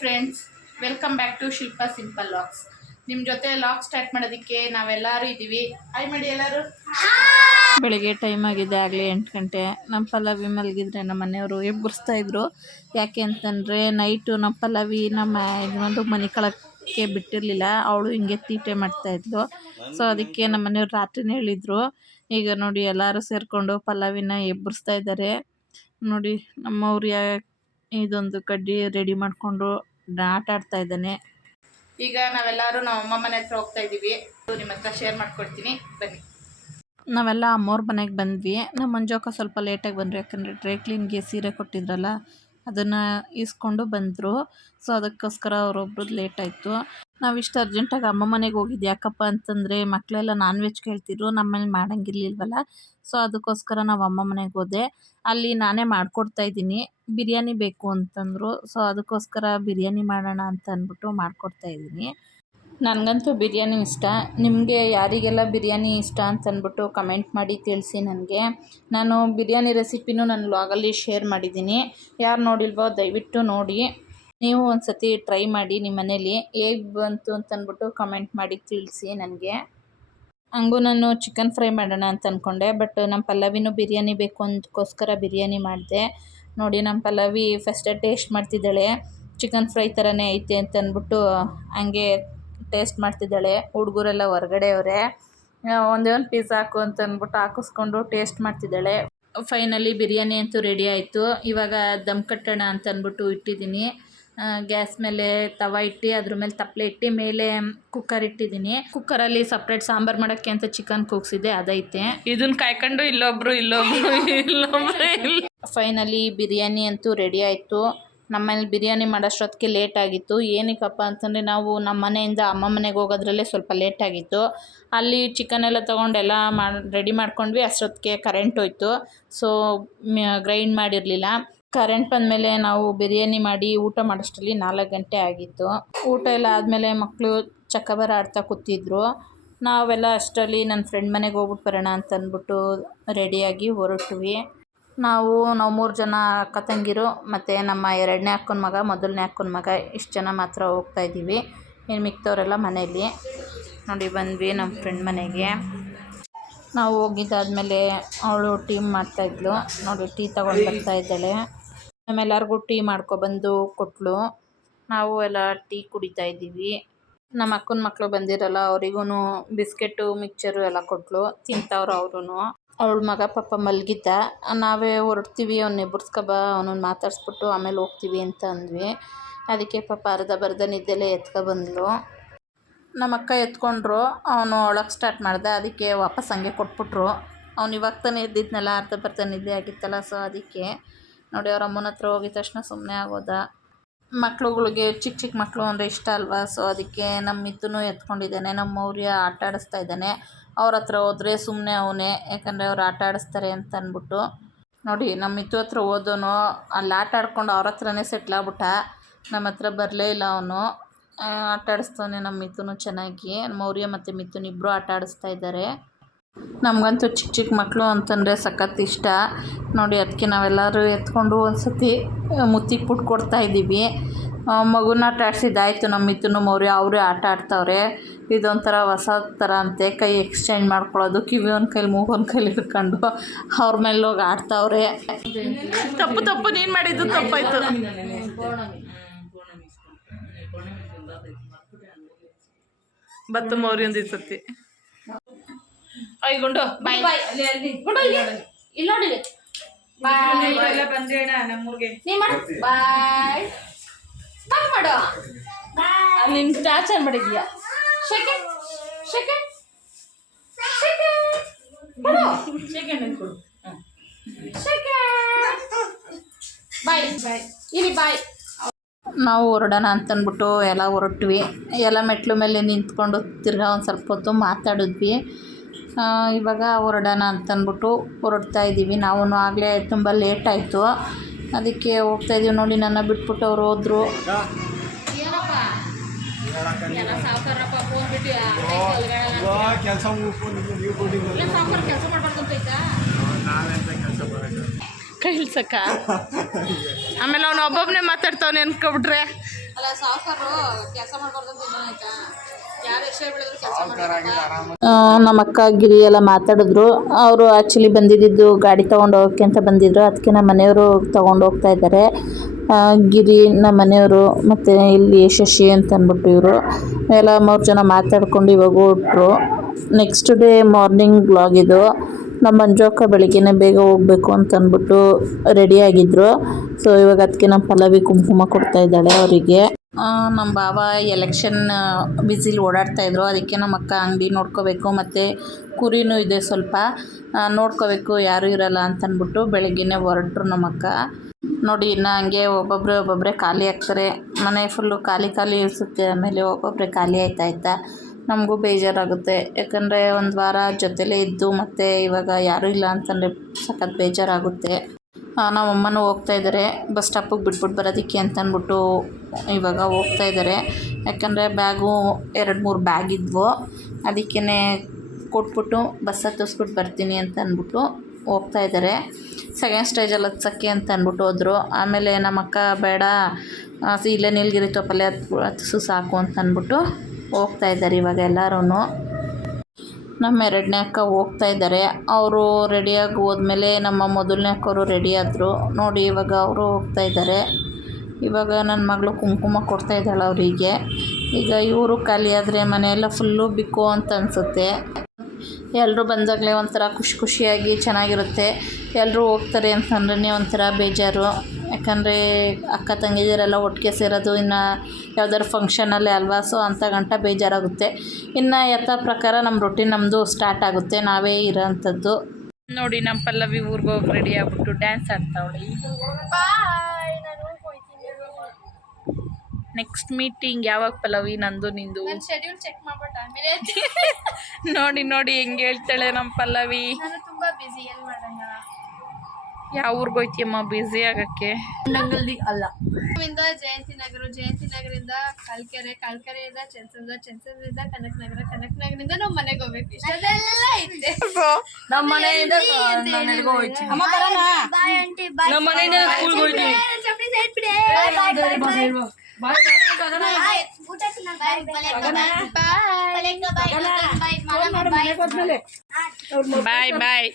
Friends, welcome back to Shilpa simple locks. ನಿಮ್ಮ ಜೊತೆ lock start ಮಾಡೋದಕ್ಕೆ ನಾವೆಲ್ಲರೂ ಇದ್ದೀವಿ. ಹಾಯ್ ಮಾಡಿ ಎಲ್ಲರೂ. ಬೆಳಿಗ್ಗೆ ಟೈಮ್ ಆಗಿದೆ, ಆಗಲೇ 8 ಗಂಟೆ. ನಮ್ಮ ಪಲ್ಲವಿ ಮಲಗಿದ್ರೆ ನಮ್ಮ ಮನೆಯವರು ಎಬ್ಬರಿಸ್ತಾ ಇದ್ರು. ಯಾಕೆ ಅಂತಂದರೆ ನೈಟು ನಮ್ಮ ಪಲ್ಲವಿ ನಮ್ಮ ಯಜಮಾನ್ರು ಮನೆ ಕಳಕ್ಕೆ ಬಿಟ್ಟಿರಲಿಲ್ಲ. ಅವಳು ಹಿಂಗೆ ತೀಟೆ ಮಾಡ್ತಾಯಿದ್ಲು. ಸೊ ಅದಕ್ಕೆ ನಮ್ಮ ಮನೆಯವ್ರು ರಾತ್ರಿನೇ ಹೇಳಿದರು. ಈಗ ನೋಡಿ ಎಲ್ಲರೂ ಸೇರಿಕೊಂಡು ಪಲ್ಲವಿನ ಎಬ್ಬರಿಸ್ತಾ ಇದ್ದಾರೆ. ನೋಡಿ ನಮ್ಮವ್ರು ಇದೊಂದು ಕಡ್ಡಿ ರೆಡಿ ಮಾಡಿಕೊಂಡು ಆಟ ಆಡ್ತಾ ಇದ್ದಾನೆ. ಈಗ ನಾವೆಲ್ಲರೂ ನಮ್ಮ ಅಮ್ಮ ಮನೆ ಹತ್ರ ಹೋಗ್ತಾ ಇದ್ದೀವಿ. ನಿಮ್ಮ ಹತ್ರ ಶೇರ್ ಮಾಡ್ಕೊಡ್ತೀನಿ, ಬನ್ನಿ. ನಾವೆಲ್ಲ ಅಮ್ಮವ್ರ ಮನೆಗೆ ಬಂದ್ವಿ. ನಮ್ಮ ಮಂಜಕ್ಕ ಸ್ವಲ್ಪ ಲೇಟಾಗಿ ಬಂದರು, ಯಾಕಂದರೆ ಡ್ರೈ ಕ್ಲೀನ್ಗೆ ಸೀರೆ ಕೊಟ್ಟಿದ್ರಲ್ಲ ಅದನ್ನು ಇಸ್ಕೊಂಡು ಬಂದರು. ಸೊ ಅದಕ್ಕೋಸ್ಕರ ಅವರೊಬ್ರದ್ದು ಲೇಟ್ ಆಯಿತು. ನಾವು ಇಷ್ಟು ಅರ್ಜೆಂಟಾಗಿ ಅಮ್ಮ ಮನೆಗೆ ಹೋಗಿದ್ದು ಯಾಕಪ್ಪ ಅಂತಂದರೆ ಮಕ್ಕಳೆಲ್ಲ ನಾನ್ ವೆಜ್ ಕೇಳ್ತಿದ್ರು, ನಮ್ಮಲ್ಲಿ ಮಾಡೋಂಗಿರ್ಲಿಲ್ವಲ್ಲ. ಸೊ ಅದಕ್ಕೋಸ್ಕರ ನಾವು ಅಮ್ಮ ಮನೆಗೆ ಹೋದೆ. ಅಲ್ಲಿ ನಾನೇ ಮಾಡ್ಕೊಡ್ತಾಯಿದ್ದೀನಿ. ಬಿರಿಯಾನಿ ಬೇಕು ಅಂತಂದರು. ಸೊ ಅದಕ್ಕೋಸ್ಕರ ಬಿರಿಯಾನಿ ಮಾಡೋಣ ಅಂತ ಅಂದ್ಬಿಟ್ಟು ಮಾಡ್ಕೊಡ್ತಾಯಿದ್ದೀನಿ. ನನಗಂತೂ ಬಿರಿಯಾನಿ ಇಷ್ಟ. ನಿಮಗೆ ಯಾರಿಗೆಲ್ಲ ಬಿರಿಯಾನಿ ಇಷ್ಟ ಅಂತಂದ್ಬಿಟ್ಟು ಕಮೆಂಟ್ ಮಾಡಿ ತಿಳಿಸಿ ನನಗೆ. ನಾನು ಬಿರಿಯಾನಿ ರೆಸಿಪಿನೂ ನನ್ನ ವ್ಲಾಗಲ್ಲಿ ಶೇರ್ ಮಾಡಿದ್ದೀನಿ. ಯಾರು ನೋಡಿಲ್ವೋ ದಯವಿಟ್ಟು ನೋಡಿ. ನೀವು ಒಂದು ಸತಿ ಟ್ರೈ ಮಾಡಿ ನಿಮ್ಮ ಮನೇಲಿ. ಹೇಗೆ ಬಂತು ಅಂತಂದ್ಬಿಟ್ಟು ಕಮೆಂಟ್ ಮಾಡಿ ತಿಳಿಸಿ ನನಗೆ. ಹಂಗೂ ನಾನು ಚಿಕನ್ ಫ್ರೈ ಮಾಡೋಣ ಅಂತ ಅಂದ್ಕೊಂಡೆ, ಬಟ್ ನಮ್ಮ ಪಲ್ಲವಿನೂ ಬಿರಿಯಾನಿ ಬೇಕು ಅಂದಕ್ಕೋಸ್ಕರ ಬಿರಿಯಾನಿ ಮಾಡಿದೆ. ನೋಡಿ ನಮ್ಮ ಪಲ್ಲವಿ ಫಸ್ಟೇ ಟೇಸ್ಟ್ ಮಾಡ್ತಿದ್ದಾಳೆ. ಚಿಕನ್ ಫ್ರೈ ಥರನೇ ಐತೆ ಅಂತ ಅಂದ್ಬಿಟ್ಟು ಹಂಗೆ ಟೇಸ್ಟ್ ಮಾಡ್ತಿದ್ದಾಳೆ. ಹುಡುಗರೆಲ್ಲ ಹೊರಗಡೆ ಅವರೇ, ಒಂದೇ ಒಂದು ಪೀಸ್ ಹಾಕು ಅಂತ ಅಂದ್ಬಿಟ್ಟು ಹಾಕಿಸ್ಕೊಂಡು ಟೇಸ್ಟ್ ಮಾಡ್ತಿದ್ದಾಳೆ. ಫೈನಲಿ ಬಿರಿಯಾನಿ ಅಂತೂ ರೆಡಿ ಆಯಿತು. ಇವಾಗ ದಮ್ ಕಟ್ಟೋಣ ಅಂತ ಅಂದ್ಬಿಟ್ಟು ಇಟ್ಟಿದ್ದೀನಿ. ಗ್ಯಾಸ್ ಮೇಲೆ ತವ ಇಟ್ಟು ಅದ್ರ ಮೇಲೆ ತಪ್ಪಲೆ ಇಟ್ಟು ಮೇಲೆ ಕುಕ್ಕರ್ ಇಟ್ಟಿದ್ದೀನಿ. ಕುಕ್ಕರಲ್ಲಿ ಸಪ್ರೇಟ್ ಸಾಂಬಾರು ಮಾಡೋಕ್ಕೆ ಅಂತ ಚಿಕನ್ ಕೂಗಿಸಿದೆ, ಅದೈತೆ. ಇದನ್ನ ಕಾಯ್ಕೊಂಡು ಇಲ್ಲೊಬ್ರು ಫೈನಲಿ ಬಿರಿಯಾನಿ ಅಂತೂ ರೆಡಿ ಆಯಿತು. ನಮ್ಮನೇಲಿ ಬಿರಿಯಾನಿ ಮಾಡೋಷ್ಟೊತ್ತಿಗೆ ಲೇಟ್ ಆಗಿತ್ತು. ಏನಕ್ಕಪ್ಪ ಅಂತಂದರೆ ನಾವು ನಮ್ಮ ಮನೆಯಿಂದ ಅಮ್ಮ ಮನೆಗೆ ಹೋಗೋದ್ರಲ್ಲೇ ಸ್ವಲ್ಪ ಲೇಟ್ ಆಗಿತ್ತು. ಅಲ್ಲಿ ಚಿಕನ್ ಎಲ್ಲ ತೊಗೊಂಡೆಲ್ಲ ರೆಡಿ ಮಾಡ್ಕೊಂಡ್ವಿ. ಅಷ್ಟೊತ್ತಿಗೆ ಕರೆಂಟ್ ಹೋಯ್ತು. ಸೊ ಗ್ರೈಂಡ್ ಮಾಡಿರಲಿಲ್ಲ. ಕರೆಂಟ್ ಬಂದಮೇಲೆ ನಾವು ಬಿರಿಯಾನಿ ಮಾಡಿ ಊಟ ಮಾಡೋಷ್ಟರಲ್ಲಿ 4 ಗಂಟೆ ಆಗಿತ್ತು. ಊಟ ಎಲ್ಲ ಆದಮೇಲೆ ಮಕ್ಕಳು ಚಕ್ಕಬರ ಆಡ್ತಾ ಕೂತಿದ್ರು. ನಾವೆಲ್ಲ ಅಷ್ಟರಲ್ಲಿ ನನ್ನ ಫ್ರೆಂಡ್ ಮನೆಗೆ ಹೋಗ್ಬಿಟ್ಟು ಬರೋಣ ಅಂತ ಅಂದ್ಬಿಟ್ಟು ರೆಡಿಯಾಗಿ ಹೊರಟ್ವಿ. ನಾವು 3 ಜನ ಅಕ್ಕ ತಂಗಿರು ಮತ್ತು ನಮ್ಮ 2ನೇ ಅಕ್ಕನ ಮಗ, 1ನೇ ಅಕ್ಕನ ಮಗ, ಇಷ್ಟು ಜನ ಮಾತ್ರ ಹೋಗ್ತಾ ಇದ್ದೀವಿ. ಇನ್ನು ಮಿಕ್ತವರೆಲ್ಲ ಮನೆಯಲ್ಲಿ. ನೋಡಿ ಬಂದ್ವಿ ನಮ್ಮ ಫ್ರೆಂಡ್ ಮನೆಗೆ. ನಾವು ಹೋಗಿದ್ದಾದಮೇಲೆ ಅವಳು ಟೀ ಮಾಡ್ತಾಯಿದ್ಲು. ನೋಡಿ ಟೀ ತೊಗೊಂಡು ಬರ್ತಾಯಿದ್ದಾಳೆ. ನಮ್ಮೆಲ್ಲರಿಗೂ ಟೀ ಮಾಡ್ಕೊಬಂದು ಕೊಟ್ಟಳು. ನಾವು ಎಲ್ಲ ಟೀ ಕುಡಿತಾ ಇದ್ದೀವಿ. ನಮ್ಮ ಅಕ್ಕನ ಮಕ್ಕಳು ಬಂದಿರಲ್ಲ, ಅವರಿಗೂ ಬಿಸ್ಕೆಟು ಮಿಕ್ಚರು ಎಲ್ಲ ಕೊಟ್ಟಳು. ತಿಂತವ್ರು ಅವರು. ಅವಳ ಮಗ ಪಾಪ ಮಲಗಿದ್ದ. ನಾವೇ ಹೊರಡ್ತೀವಿ, ಅವ್ನ ಎಬ್ಬರಿಸ್ಕೊಬ, ಅವನನ್ನು ಮಾತಾಡಿಸ್ಬಿಟ್ಟು ಆಮೇಲೆ ಹೋಗ್ತೀವಿ ಅಂತ ಅಂದ್ವಿ. ಅದಕ್ಕೆ ಪಾಪ ಅರ್ಧ ನಿದ್ದೆಲೆ ಎತ್ಕೊಬಂದ್ಲು. ನಮ್ಮ ಅಕ್ಕ ಎತ್ಕೊಂಡ್ರು. ಅವನು ಒಳಗೆ ಸ್ಟಾರ್ಟ್ ಮಾಡ್ದೆ, ಅದಕ್ಕೆ ವಾಪಸ್ ಹಂಗೆ ಕೊಟ್ಬಿಟ್ರು. ಅವ್ನು ಇವಾಗ ತಾನೇ ಎದ್ದಿದ್ನಲ್ಲ, ಅರ್ಧ ನಿದ್ದೆ ಆಗಿತ್ತಲ್ಲ. ಸೊ ಅದಕ್ಕೆ ನೋಡಿ ಅವ್ರ ಅಮ್ಮನ ಹತ್ರ ಹೋಗಿದ ತಕ್ಷಣ ಸುಮ್ಮನೆ ಆಗೋದ. ಮಕ್ಳುಗಳಿಗೆ ಚಿಕ್ಕ ಮಕ್ಕಳು ಅಂದರೆ ಇಷ್ಟ ಅಲ್ವಾ. ಸೊ ಅದಕ್ಕೆ ನಮ್ಮ ಮಿತ್ತೂ ಎತ್ಕೊಂಡಿದ್ದಾನೆ. ನಮ್ಮ ಮೌರ್ಯ ಆಟ ಆಡಿಸ್ತಾ ಇದ್ದಾನೆ. ಅವ್ರ ಹತ್ರ ಹೋದರೆ ಸುಮ್ಮನೆ ಅವನೇ, ಯಾಕಂದರೆ ಅವ್ರು ಆಟ ಆಡಿಸ್ತಾರೆ ಅಂತ ಅಂದ್ಬಿಟ್ಟು. ನೋಡಿ ನಮ್ಮ ಮಿತ್ತು ಹತ್ರ ಹೋದವನು ಅಲ್ಲಿ ಆಟ ಆಡ್ಕೊಂಡು ಅವ್ರ ಹತ್ರನೇ ಸೆಟ್ಲಾಗ್ಬಿಟ್ಟ. ನಮ್ಮ ಹತ್ರ ಬರಲೇ ಇಲ್ಲ ಅವನು. ಆಟ ಆಡಿಸ್ತಾನೆ ನಮ್ಮ ಮಿತ್ತೂ ಚೆನ್ನಾಗಿ. ಮೌರ್ಯ ಮತ್ತು ಮಿತ್ತುನ ಇಬ್ಬರು ಆಟ ಆಡಿಸ್ತಾ ಇದ್ದಾರೆ. ನಮಗಂತೂ ಚಿಕ್ಕ ಮಕ್ಕಳು ಅಂತಂದರೆ ಸಖತ್ ಇಷ್ಟ. ನೋಡಿ ಅದಕ್ಕೆ ನಾವೆಲ್ಲರೂ ಎತ್ಕೊಂಡು ಒಂದು ಸತಿ ಮುತ್ತಿಕ್ಬಿಟ್ಟು ಕೊಡ್ತಾಯಿದ್ದೀವಿ. ಮಗುನ ಆಟ ಆಡಿಸಿದ್ದಾಯಿತು. ನಮ್ಮ ಮಿತ್ತೂ ಮೌರ್ಯ ಅವರೇ ಆಟ ಆಡ್ತಾವ್ರೆ. ಇದೊಂಥರ ಹೊಸ ಥರ ಅಂತೆ, ಕೈ ಎಕ್ಸ್ಚೇಂಜ್ ಮಾಡ್ಕೊಳ್ಳೋದು. ಕಿವಿ ಒಂದು ಕೈಲಿ ಮೂಗು ಒಂದು ಕೈಲಿ ಹಿಡ್ಕೊಂಡು ಅವ್ರ ಮೇಲೆ ಹೋಗಿ ಆಡ್ತಾವ್ರೆ. ತಪ್ಪು ನೀನು ಮಾಡಿದ್ದು ತಪ್ಪಾಯಿತು. ಬತ್ತು ಮೌರ್ಯಂದು ಸತಿ ಗುಂಡು ಬಾಯ್ ಇಲ್ಲ ನೋಡಿ ಬಾಯ್ ಮಾಡು. ನಿನ್ ಟಾರ್ಚರ್ ಮಾಡಿದ್ಯಾ. ಬಾಯ್. ನಾವು ಹೊರಡೋಣ ಅಂತಂದ್ಬಿಟ್ಟು ಎಲ್ಲ ಹೊರಟ್ವಿ. ಎಲ್ಲ ಮೆಟ್ಲು ಮೇಲೆ ನಿಂತ್ಕೊಂಡು ತಿರ್ಗಾ ಒಂದು ಸ್ವಲ್ಪ ಹೊತ್ತು ಮಾತಾಡಿದ್ವಿ. ಇವಾಗ ಹೊರಡೋಣ ಅಂತಂದ್ಬಿಟ್ಟು ಹೊರಡ್ತಾ ಇದ್ದೀವಿ. ನಾವು ಆಗಲೇ ತುಂಬ ಲೇಟ್ ಆಯಿತು, ಅದಕ್ಕೆ ಹೋಗ್ತಾಯಿದ್ದೀವಿ. ನೋಡಿ ನನ್ನ ಬಿಟ್ಬಿಟ್ಟು ಅವ್ರು ಹೋದರು. ಕೈಲ್ಸಕ್ಕ ಆಮೇಲೆ ಅವನು ಒಬ್ಬೊಬ್ಬನೇ ಮಾತಾಡ್ತಾವನೆ ಅನ್ಕೊಬಿಟ್ರೆ ಅಲ್ಲ ಸಾವುಕಾರರು ಕೆಲಸ ಮಾಡ್ಬಾರ್ದು ಅಂತ ಆಯ್ತಾ ಯಾರು ಎಷ್ಟೇ ಬೆಳೆದ್ರು ಕೆಲಸ ಮಾಡ್ತಾರೆ. ನಮ್ಮ ಅಕ್ಕ ಗಿರಿ ಎಲ್ಲ ಮಾತಾಡಿದ್ರು. ಅವರು ಆ್ಯಕ್ಚುಲಿ ಬಂದಿದ್ದು ಗಾಡಿ ತೊಗೊಂಡು ಹೋಗೋಕ್ಕೆ ಅಂತ ಬಂದಿದ್ರು. ಅದಕ್ಕೆ ನಮ್ಮ ಮನೆಯವರು ತೊಗೊಂಡು ಹೋಗ್ತಾ ಇದ್ದಾರೆ. ಗಿರಿ ನಮ್ಮ ಮನೆಯವರು ಮತ್ತು ಇಲ್ಲಿ ಶಶಿ ಅಂತ ಅಂದ್ಬಿಟ್ಟು ಇವರು ಎಲ್ಲ 3 ಜನ ಮಾತಾಡ್ಕೊಂಡು ಇವಾಗ ಹೊರಟ್ರು. ನೆಕ್ಸ್ಟ್ ಡೇ ಮಾರ್ನಿಂಗ್ ಬ್ಲಾಗ್ ಇದು. ನಮ್ಮ ಮಂಜು ಅಕ್ಕ ಬೆಳಿಗ್ಗೆನೇ ಬೇಗ ಹೋಗಬೇಕು ಅಂತ ಅಂದ್ಬಿಟ್ಟು ರೆಡಿಯಾಗಿದ್ದರು. ಸೊ ಇವಾಗ ಅದಕ್ಕೆ ನಮ್ಮ ಪಲ್ಲವಿ ಕುಂಕುಮ ಕೊಡ್ತಾ ಇದ್ದಾಳೆ ಅವರಿಗೆ. ನಮ್ಮ ಬಾವ ಎಲೆಕ್ಷನ್ ಬಿಸಿಲಿ ಓಡಾಡ್ತಾಯಿದ್ರು. ಅದಕ್ಕೆ ನಮ್ಮ ಅಕ್ಕ ಅಂಗಡಿ ನೋಡ್ಕೋಬೇಕು ಮತ್ತು ಕುರಿನೂ ಇದೆ ಸ್ವಲ್ಪ ನೋಡ್ಕೋಬೇಕು, ಯಾರೂ ಇರಲ್ಲ ಅಂತಂದ್ಬಿಟ್ಟು ಬೆಳಗ್ಗೆನೇ ಹೊರಟ್ರು ನಮ್ಮ ಅಕ್ಕ. ನೋಡಿ ಇನ್ನು ಹಂಗೆ ಒಬ್ಬೊಬ್ಬರೇ ಖಾಲಿ ಆಗ್ತಾರೆ. ಮನೆ ಫುಲ್ಲು ಖಾಲಿ ಇರಿಸುತ್ತೆ. ಆಮೇಲೆ ಒಬ್ಬೊಬ್ಬರೇ ಖಾಲಿ ಆಯ್ತಾ ನಮಗೂ ಬೇಜಾರಾಗುತ್ತೆ. ಯಾಕಂದರೆ ಒಂದು ವಾರ ಜೊತೆಲೇ ಇದ್ದು ಮತ್ತು ಇವಾಗ ಯಾರೂ ಇಲ್ಲ ಅಂತಂದರೆ ಸಖತ್ ಬೇಜಾರಾಗುತ್ತೆ. ನಮ್ಮ ಅಮ್ಮನೂ ಹೋಗ್ತಾ ಇದ್ದಾರೆ ಬಸ್ ಸ್ಟಾಪಿಗೆ ಬಿಟ್ಬಿಟ್ಟು ಬರೋದಕ್ಕೆ ಅಂತ ಅಂದ್ಬಿಟ್ಟು ಇವಾಗ ಹೋಗ್ತಾ ಇದ್ದಾರೆ. ಯಾಕಂದರೆ ಬ್ಯಾಗು 2-3 ಬ್ಯಾಗ್ ಇದ್ವು. ಅದಕ್ಕೇ ಕೊಟ್ಬಿಟ್ಟು ಬಸ್ ಹತ್ತಿಸ್ಬಿಟ್ಟು ಬರ್ತೀನಿ ಅಂತ ಅಂದ್ಬಿಟ್ಟು ಹೋಗ್ತಾ ಇದ್ದಾರೆ. ಸೆಕೆಂಡ್ ಸ್ಟೇಜಲ್ಲಿ ಹತ್ಸೋಕ್ಕೆ ಅಂತ ಅಂದ್ಬಿಟ್ಟು ಹೋದರು. ಆಮೇಲೆ ನಮ್ಮ ಅಕ್ಕ ಬೇಡ ಇಲ್ಲೇ ನೀಲಗಿರಿ ತೊಪ್ಪಲ್ಲೇ ಹತ್ತಿಸು ಸಾಕು ಅಂತ ಅಂದ್ಬಿಟ್ಟು ಹೋಗ್ತಾ ಇದ್ದಾರೆ ಇವಾಗ ಎಲ್ಲರೂ. ನಮ್ಮ 2ನೇ ಅಕ್ಕ ಹೋಗ್ತಾ ಇದ್ದಾರೆ. ಅವರು ರೆಡಿಯಾಗಿ ಹೋದ್ಮೇಲೆ ನಮ್ಮ ಮೊದಲನೇ ಅಕ್ಕವರು ರೆಡಿ ಆದರು. ನೋಡಿ ಇವಾಗ ಅವರು ಹೋಗ್ತಾ ಇದ್ದಾರೆ. ಇವಾಗ ನನ್ನ ಮಗಳು ಕುಂಕುಮ ಕೊಡ್ತಾ ಇದ್ದಾಳೆ ಅವರಿಗೆ. ಈಗ ಇವರು ಖಾಲಿ ಆದರೆ ಮನೆಯೆಲ್ಲ ಫುಲ್ಲು ಬಿಕ್ಕೋ ಅಂತ ಅನಿಸುತ್ತೆ. ಎಲ್ಲರೂ ಬಂದಾಗಲೇ ಒಂಥರ ಖುಷಿಯಾಗಿ ಚೆನ್ನಾಗಿರುತ್ತೆ. ಎಲ್ಲರೂ ಹೋಗ್ತಾರೆ ಅಂತಂದ್ರೆ ಒಂಥರ ಬೇಜಾರು. ಯಾಕಂದರೆ ಅಕ್ಕ ತಂಗಿದಿರೆಲ್ಲ ಒಟ್ಟಿಗೆ ಸೇರೋದು ಇನ್ನು ಯಾವ್ದಾದ್ರು ಫಂಕ್ಷನಲ್ಲೇ ಅಲ್ವಾ. ಸೊ ಅಂಥ ಗಂಟ ಬೇಜಾರಾಗುತ್ತೆ. ಇನ್ನು ಯಥಾ ಪ್ರಕಾರ ನಮ್ಮ ರೊಟೀನ್ ನಮ್ಮದು ಸ್ಟಾರ್ಟ್ ಆಗುತ್ತೆ, ನಾವೇ ಇರೋವಂಥದ್ದು. ನೋಡಿ ನಮ್ಮ ಪಲ್ಲವಿ ಊರಿಗೆ ಹೋಗಿ ರೆಡಿ ಆಗ್ಬಿಟ್ಟು ಡ್ಯಾನ್ಸ್ ಆಡ್ತಾವಳಿ. ನೆಕ್ಸ್ಟ್ ಮೀಟಿಂಗ್ ಯಾವಾಗ ಪಲ್ಲವಿ? ನಂದು ನಿಂದು ಶೆಡ್ಯೂಲ್ ಚೆಕ್ ಮಾಡ್ಬಿಟ್ಟು ಆಮೇಲೆ ನೋಡಿ ಹೆಂಗೆ ಹೇಳ್ತಾಳೆ ನಮ್ಮ ಪಲ್ಲವಿ. ನಾನು ತುಂಬಾ ಬಿಸಿ, ಏನು ಮಾಡೋಣ? ಯಾವ ಊರಿಗೆ ಹೋಯ್ತಿಯಮ್ಮ ಬ್ಯುಸಿ ಆಗೋಕ್ಕೆ? ನಂಗಲ್ದಿ ಅಲ್ಲ, ಜಯಂತಿ ನಗರದಿಂದ ಕಲ್ಕೆರೆಯಿಂದ ಚೆನ್ಸಂದ್ರಿಂದ ಕನಕನಗರದಿಂದ ನಮ್ಮ ಮನೆಗೆ ಹೋಗ್ಬೇಕು. ಇಷ್ಟೆಲ್ಲ ಐತೆ. ನಮ್ಮ ಮನೆಯಿಂದ ನಮ್ಮ ಮನೆಯಿಂದ ಸ್ಕೂಲ್ಗೆ ಹೋಗ್ತೀವಿ. ಬಾಯ್ ಬಾಯ್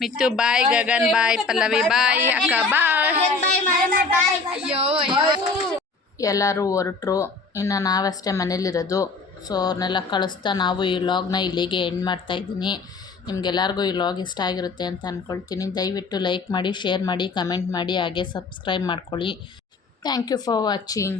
ಮಿತ್ತು ಬಾಯ್, ಗಗನ್ ಬಾಯ್, ಪಲ್ಲವಿ ಬಾಯ್, ಅಕ್ಕ ಬಾಯ್. ಎಲ್ಲರೂ ಹೊರಟ್ರು. ಇನ್ನು ನಾವಷ್ಟೇ ಮನೇಲಿರೋದು. ಸೊ ಅವ್ರನ್ನೆಲ್ಲ ಕಳಿಸ್ತಾ ನಾವು ಈ ವ್ಲಾಗ್ನ ಇಲ್ಲಿಗೆ ಎಂಡ್ ಮಾಡ್ತಾಯಿದ್ದೀನಿ. ನಿಮಗೆಲ್ಲರಿಗೂ ಈ ವ್ಲಾಗ್ ಇಷ್ಟ ಆಗಿರುತ್ತೆ ಅಂತ ಅಂದ್ಕೊಳ್ತೀನಿ. ದಯವಿಟ್ಟು ಲೈಕ್ ಮಾಡಿ, ಶೇರ್ ಮಾಡಿ, ಕಮೆಂಟ್ ಮಾಡಿ, ಹಾಗೆ ಸಬ್ಸ್ಕ್ರೈಬ್ ಮಾಡ್ಕೊಳ್ಳಿ. Thank you for watching.